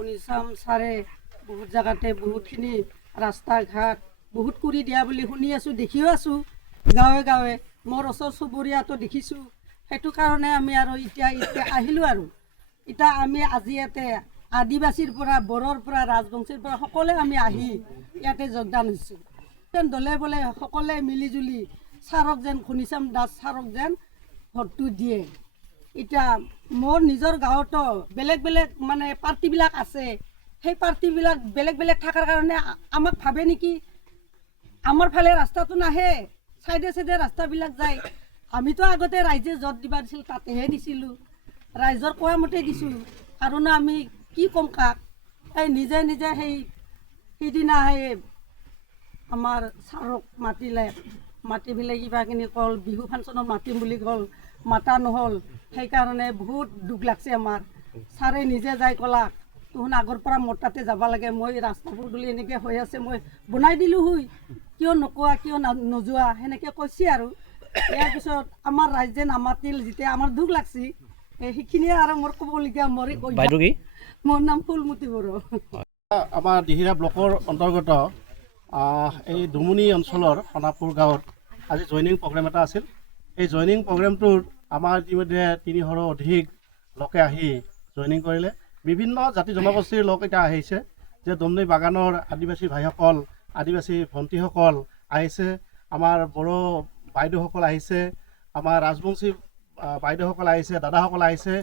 খনিচাম ছাৰে বহুত জেগাতে বহুতখিনি ৰাস্তা ঘাট বহুত কৰি দিয়া বুলি শুনি আছোঁ, দেখিও আছোঁ গাঁৱে গাঁৱে। মোৰ ওচৰ চুবুৰীয়াতো দেখিছোঁ। সেইটো কাৰণে আমি আৰু এতিয়া আহিলোঁ আৰু এতিয়া আমি আজি ইয়াতে আদিবাসীৰ পৰা বড়োৰ পৰা ৰাজবংশীৰ পৰা সকলোৱে আমি আহি ইয়াতে যোগদান হৈছোঁ। যেন দলে বলে সকলোৱে মিলিজুলি ছাৰক যেন খনিচাম দাস ছাৰক যেন ভোটটো দিয়ে। এতিয়া মোৰ নিজৰ গাঁৱতো বেলেগ বেলেগ মানে পাৰ্টিবিলাক আছে। সেই পাৰ্টিবিলাক বেলেগ বেলেগ থকাৰ কাৰণে আমাক ভাবে নেকি আমাৰ ফালে ৰাস্তাটো নাহে, চাইডে চাইডে ৰাস্তাবিলাক যায়। আমিতো আগতে ৰাইজে য'ত দিবা দিছিল তাতেহে দিছিলোঁ, ৰাইজৰ কোৱা মতে দিছোঁ। আৰুনো আমি কি ক'ম কাক? এই নিজে নিজে সেইদিনা সেই আমাৰ ছাৰক মাতি পেলাই কিবাখিনি ক'ল, বিহু ফাংচনত মাতিম বুলি ক'ল, মাতা নহ'ল। সেইকাৰণে বহুত দুখ লাগছে আমাৰ। ছাৰে নিজে যাই ক'লাক তোহোন আগৰ পৰা মোৰ তাতে যাব লাগে, মই ৰাস্তাবোৰ বুলি এনেকৈ হৈ আছে মই বনাই দিলোঁ হয়, কিয় নোকোৱা কিয় নোযোৱা সেনেকৈ কৈছে আৰু। ইয়াৰ পিছত আমাৰ ৰাইজে নামাতিল যেতিয়া আমাৰ দুখ লাগছি। সেইখিনিয়ে আৰু মোৰ ক'বলগীয়া মৰি কৈ। মোৰ নাম ফুলমতি বড়ো। আমাৰ দিহিৰা ব্লকৰ অন্তৰ্গত এই দুমুনি অঞ্চলৰ সোণাপুৰ গাঁৱত আজি জইনিং প্ৰগ্ৰেম এটা আছিল। এই জইনিং প্ৰগ্ৰেমটোত আমাৰ ইতিমধ্যে 300ৰো অধিক লোকে আহি জইনিং কৰিলে। বিভিন্ন জাতি জনগোষ্ঠীৰ লোক এতিয়া আহিছে, যে দুমনি বাগানৰ আদিবাসী ভাইসকল, আদিবাসী ভণ্টিসকল আহিছে, আমাৰ বড়ো বাইদেউসকল আহিছে, আমাৰ ৰাজবংশী বাইদেউসকল আহিছে, দাদাসকল আহিছে,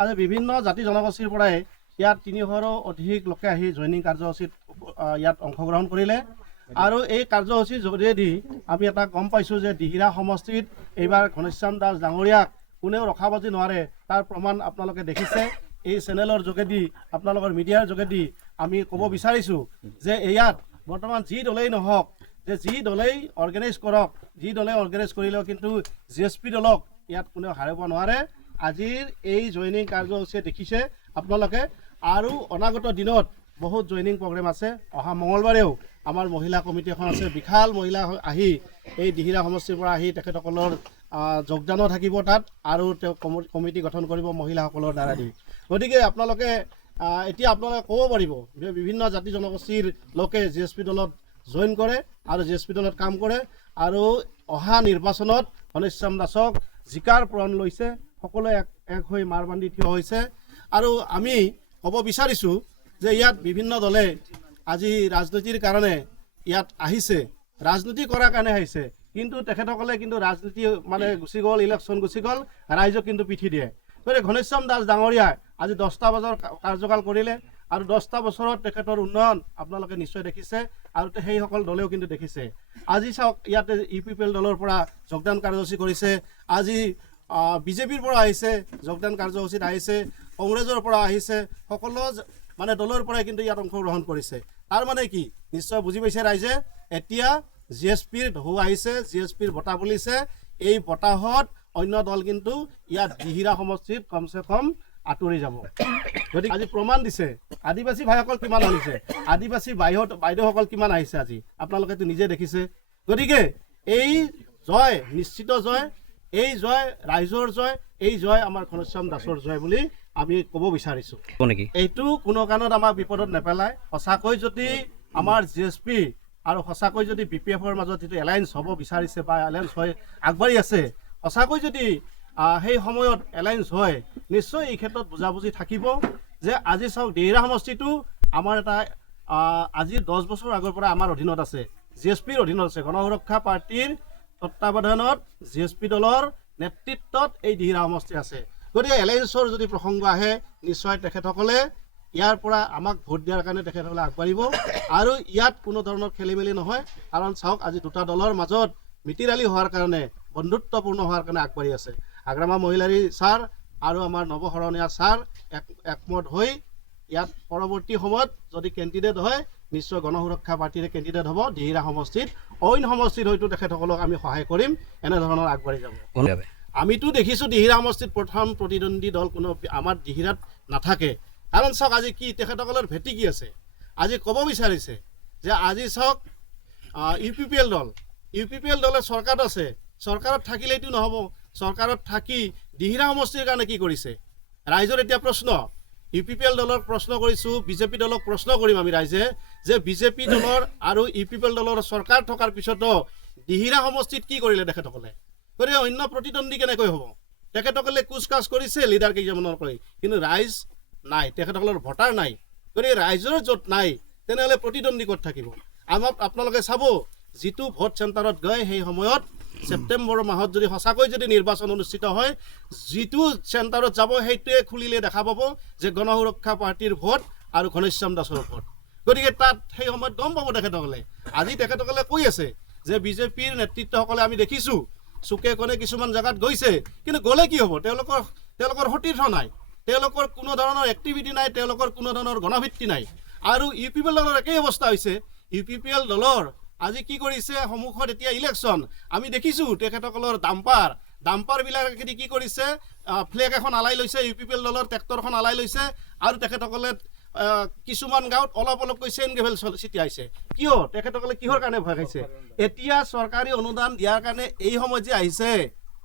আৰু বিভিন্ন জাতি জনগোষ্ঠীৰ পৰাই ইয়াত 300ৰো অধিক লোকে আহি জইনিং কাৰ্যসূচীত ইয়াত অংশগ্ৰহণ কৰিলে। আৰু এই কাৰ্যসূচীৰ যোগেদি আমি এটা গম পাইছোঁ যে দিহিৰা সমষ্টিত এইবাৰ ঘনশ্যাম দাস ডাঙৰীয়াক কোনেও ৰখাব নোৱাৰে, তাৰ প্ৰমাণ আপোনালোকে দেখিছে। এই চেনেলৰ যোগেদি, আপোনালোকৰ মিডিয়াৰ যোগেদি আমি ক'ব বিচাৰিছোঁ যে ইয়াত বৰ্তমান যি দলেই নহওক, যে যি দলেই অৰ্গেনাইজ কৰক, যি দলে অৰ্গেনাইজ কৰিলেও কিন্তু GSP দলক ইয়াত কোনেও হাৰিব নোৱাৰে। আজিৰ এই জইনিং কাৰ্যসূচীয়ে দেখিছে আপোনালোকে। আৰু অনাগত দিনত বহুত জইনিং প্ৰগ্ৰেম আছে। অহা মঙলবাৰেও আমাৰ মহিলা কমিটি এখন আছে, বিশাল মহিলা আহি এই দিহিৰা সমষ্টিৰ পৰা আহি তেখেতসকলৰ যোগদানো থাকিব তাত, আৰু তেওঁ কমিটি গঠন কৰিব মহিলাসকলৰ দ্বাৰা দি। গতিকে আপোনালোকে এতিয়া আপোনালোকে ক'ব পাৰিব যে বিভিন্ন জাতি জনগোষ্ঠীৰ লোকে GSP দলত জইন কৰে আৰু GSP দলত কাম কৰে, আৰু অহা নিৰ্বাচনত ঘনশ্যাম দাসক জিকাৰ প্ৰণ লৈছে। সকলোৱে এক হৈ মাৰ বান্ধি থিয় হৈছে। আৰু আমি ক'ব বিচাৰিছোঁ যে ইয়াত বিভিন্ন দলে আজি ৰাজনীতিৰ কাৰণে ইয়াত আহিছে, ৰাজনীতি কৰাৰ কাৰণে আহিছে, কিন্তু তেখেতসকলে কিন্তু ৰাজনীতি মানে গুচি গ'ল, ইলেকশ্যন গুচি গ'ল, ৰাইজক কিন্তু পিঠি দিয়ে। গতিকে ঘনশ্যাম দাস ডাঙৰীয়াই আজি 10টা বছৰ কাৰ্যকাল কৰিলে, আৰু 10টা বছৰত তেখেতৰ উন্নয়ন আপোনালোকে নিশ্চয় দেখিছে, আৰু সেইসকল দলেও কিন্তু দেখিছে। আজি চাওক, ইয়াতে UPPL দলৰ পৰা যোগদান কাৰ্যসূচী কৰিছে, আজি BJPৰ পৰা আহিছে, যোগদান কাৰ্যসূচীত আহিছে, কংগ্ৰেছৰ পৰা আহিছে, সকলো মানে দলৰ পৰাই কিন্তু ইয়াত অংশগ্ৰহণ কৰিছে। তাৰ মানে কি নিশ্চয় বুজি পাইছে ৰাইজে, এতিয়া GSPৰ ঢৌ আহিছে, GSPৰ বতাহ বলিছে। এই বতাহত অন্য দল কিন্তু ইয়াত দিহিৰা সমষ্টিত কমচে কম আঁতৰি যাব। গতিকে আজি প্ৰমাণ দিছে আদিবাসী ভাইসকল কিমান আহিছে, আদিবাসী বাইদেউসকল কিমান আহিছে, আজি আপোনালোকেতো নিজে দেখিছে। গতিকে এই জয় নিশ্চিত জয়, এই জয় ৰাইজৰ জয়, এই জয় আমাৰ ঘনশ্যাম দাসৰ জয় বুলি আমি ক'ব বিচাৰিছোঁ। এইটো কোনো কাৰণত আমাক বিপদত নেপেলায়। সঁচাকৈ যদি আমাৰ GSP আৰু সঁচাকৈ যদি BPFৰ মাজত যিটো এলায়েন্স হ'ব বিচাৰিছে বা এলায়েন্স হৈ আগবাঢ়ি আছে, সঁচাকৈ যদি সেই সময়ত এলায়েন্স হয়, নিশ্চয় এই ক্ষেত্ৰত বুজাবুজি থাকিব। যে আজি চাওক, দিহিৰা সমষ্টিটো আমাৰ এটা আজি 10 বছৰ আগৰ পৰা আমাৰ অধীনত আছে, GSPৰ অধীনত আছে। গণসুৰক্ষা পাৰ্টীৰ তত্বাৱধানত GSP দলৰ নেতৃত্বত এই দিহিৰা সমষ্টি আছে। গতিকে এলায়েন্সৰ যদি প্ৰসংগ আহে, নিশ্চয় তেখেতসকলে ইয়াৰ পৰা আমাক ভোট দিয়াৰ কাৰণে তেখেতসকলে আগবাঢ়িব, আৰু ইয়াত কোনো ধৰণৰ খেলি মেলি নহয়। কাৰণ চাওক, আজি দুটা দলৰ মাজত মিতিৰালি হোৱাৰ কাৰণে, বন্ধুত্বপূৰ্ণ হোৱাৰ কাৰণে আগবাঢ়ি আছে। আগ্ৰামা মহিলাৰী ছাৰ আৰু আমাৰ নৱশৰণীয়া ছাৰ একমত হৈ ইয়াত পৰৱৰ্তী সময়ত যদি কেণ্ডিডেট হয়, নিশ্চয় গণসুৰক্ষা পাৰ্টীৰে কেণ্ডিডেট হ'ব দিহিৰা সমষ্টিত। অইন সমষ্টিত হয়তো তেখেতসকলক আমি সহায় কৰিম, এনেধৰণৰ আগবাঢ়ি যাব। আমিতো দেখিছোঁ দিহিৰা সমষ্টিত প্ৰথম প্ৰতিদ্বন্দ্বী দল কোনো আমাৰ দিহিৰাত নাথাকে। কাৰণ চাওক, আজি কি তেখেতসকলৰ ভেটি কি আছে, আজি ক'ব বিচাৰিছে যে আজি চাওক UPPL দলে চৰকাৰত আছে, চৰকাৰত থাকিলেইতো নহ'ব, চৰকাৰত থাকি দিহিৰা সমষ্টিৰ কাৰণে কি কৰিছে। ৰাইজৰ এতিয়া প্ৰশ্ন, UPPL দলক প্ৰশ্ন কৰিছোঁ, বিজেপি দলক প্ৰশ্ন কৰিম আমি ৰাইজে যে বিজেপি দলৰ আৰু UPPL দলৰ চৰকাৰ থকাৰ পিছতো দিহিৰা সমষ্টিত কি কৰিলে তেখেতসকলে? গতিকে অন্য প্ৰতিদ্বন্দ্বী কেনেকৈ হ'ব? তেখেতসকলে কুচকাচ কৰিছে লিডাৰ কেইজনমানৰ কৰি, কিন্তু ৰাইজ নাই, তেখেতসকলৰ ভোটাৰ নাই। গতিকে ৰাইজৰ য'ত নাই তেনেহ'লে প্ৰতিদ্বন্দ্বী ক'ত থাকিব? আপোনালোকে চাব, যিটো ভোট চেণ্টাৰত গৈ সেই সময়ত ছেপ্টেম্বৰ মাহত যদি সঁচাকৈ যদি নিৰ্বাচন অনুষ্ঠিত হয়, যিটো চেণ্টাৰত যাব সেইটোৱে খুলিলে দেখা পাব যে গণ সুৰক্ষা পাৰ্টীৰ ভোট আৰু ঘনশ্যাম দাসৰ ভোট। গতিকে তাত সেই সময়ত গম পাব তেখেতসকলে। আজি তেখেতসকলে কৈ আছে যে বিজেপিৰ নেতৃত্বসকলে আমি দেখিছোঁ চুকে কোণে কিছুমান জেগাত গৈছে, কিন্তু গ'লে কি হ'ব? তেওঁলোকৰ সতীৰ্থ নাই, তেওঁলোকৰ কোনো ধৰণৰ এক্টিভিটি নাই, তেওঁলোকৰ কোনো ধৰণৰ গণভিত্তি নাই। আৰু UPPL দলৰ একেই অৱস্থা হৈছে। UPPL দলৰ আজি কি কৰিছে, সন্মুখত এতিয়া ইলেকশ্যন, আমি দেখিছোঁ তেখেতসকলৰ ডাম্পাৰবিলাকেদি কি কৰিছে, ফ্লেগ এখন আলাই লৈছে, UPPL দলৰ ট্ৰেক্টৰখন আলাই লৈছে, আৰু তেখেতসকলে কিছুমান গাঁৱত অলপকৈ চেইন গ্ৰেভেল ছিটিয়াইছে। কিয়? তেখেতসকলে কিহৰ কাৰণে ভয় খাইছে? এতিয়া চৰকাৰী অনুদান দিয়াৰ কাৰণে এই সময় যে আহিছে,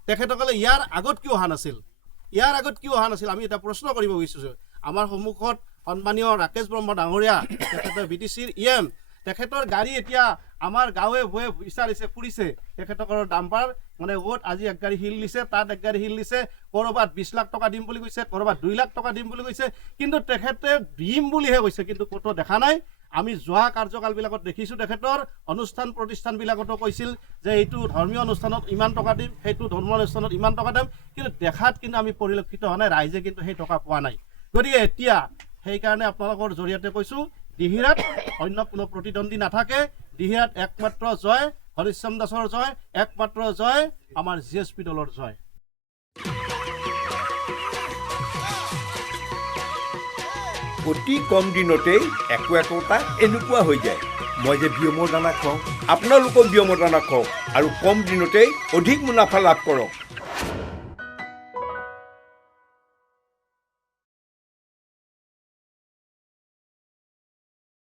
তেখেতসকলে ইয়াৰ আগত কিয় অহা নাছিল? আমি এটা প্ৰশ্ন কৰিব বিচাৰিছোঁ। আমাৰ সন্মুখত সন্মানীয় ৰাকেশ ব্ৰহ্ম ডাঙৰীয়া, তেখেতৰ BTCৰ EM, তেখেতৰ গাড়ী এতিয়া আমাৰ গাঁৱে ভূঞে বিচাৰিছে, ফুৰিছে। তেখেতসকলৰ ডাম্পাৰ মানে অ'ত আজি এক গাড়ী শিল দিছে, তাত এক গাড়ী শিল দিছে, ক'ৰবাত 20 লাখ টকা দিম বুলি কৈছে, ক'ৰবাত 2 লাখ টকা দিম বুলি কৈছে, কিন্তু তেখেতে দিম বুলিহে কৈছে, কিন্তু ক'তো দেখা নাই। আমি যোৱা কাৰ্যকালবিলাকত দেখিছোঁ তেখেতৰ অনুষ্ঠান প্ৰতিষ্ঠানবিলাকতো কৈছিল যে এইটো ধৰ্মীয় অনুষ্ঠানত ইমান টকা দিম, সেইটো ধৰ্মীয় অনুষ্ঠানত ইমান টকা দিম, কিন্তু দেখাত কিন্তু আমি পৰিলক্ষিত হোৱা নাই, ৰাইজে কিন্তু সেই টকা পোৱা নাই। গতিকে এতিয়া সেইকাৰণে আপোনালোকৰ জৰিয়তে কৈছোঁ, দিহিৰাত অন্য কোনো প্ৰতিদ্বন্দ্বী নাথাকে। দিহিৰাত একমাত্ৰ জয় ঘনশ্যাম দাসৰ জয়, একমাত্ৰ জয় আমাৰ GSP দলৰ জয়। অতি কম দিনতেই একোটা এনেকুৱা হৈ যায়। মই যে বিয়মৰ দানা খুৱাওঁ, আপোনালোকেও বিয়মৰ দানা খুৱাওক আৰু কম দিনতেই অধিক মুনাফা লাভ কৰক।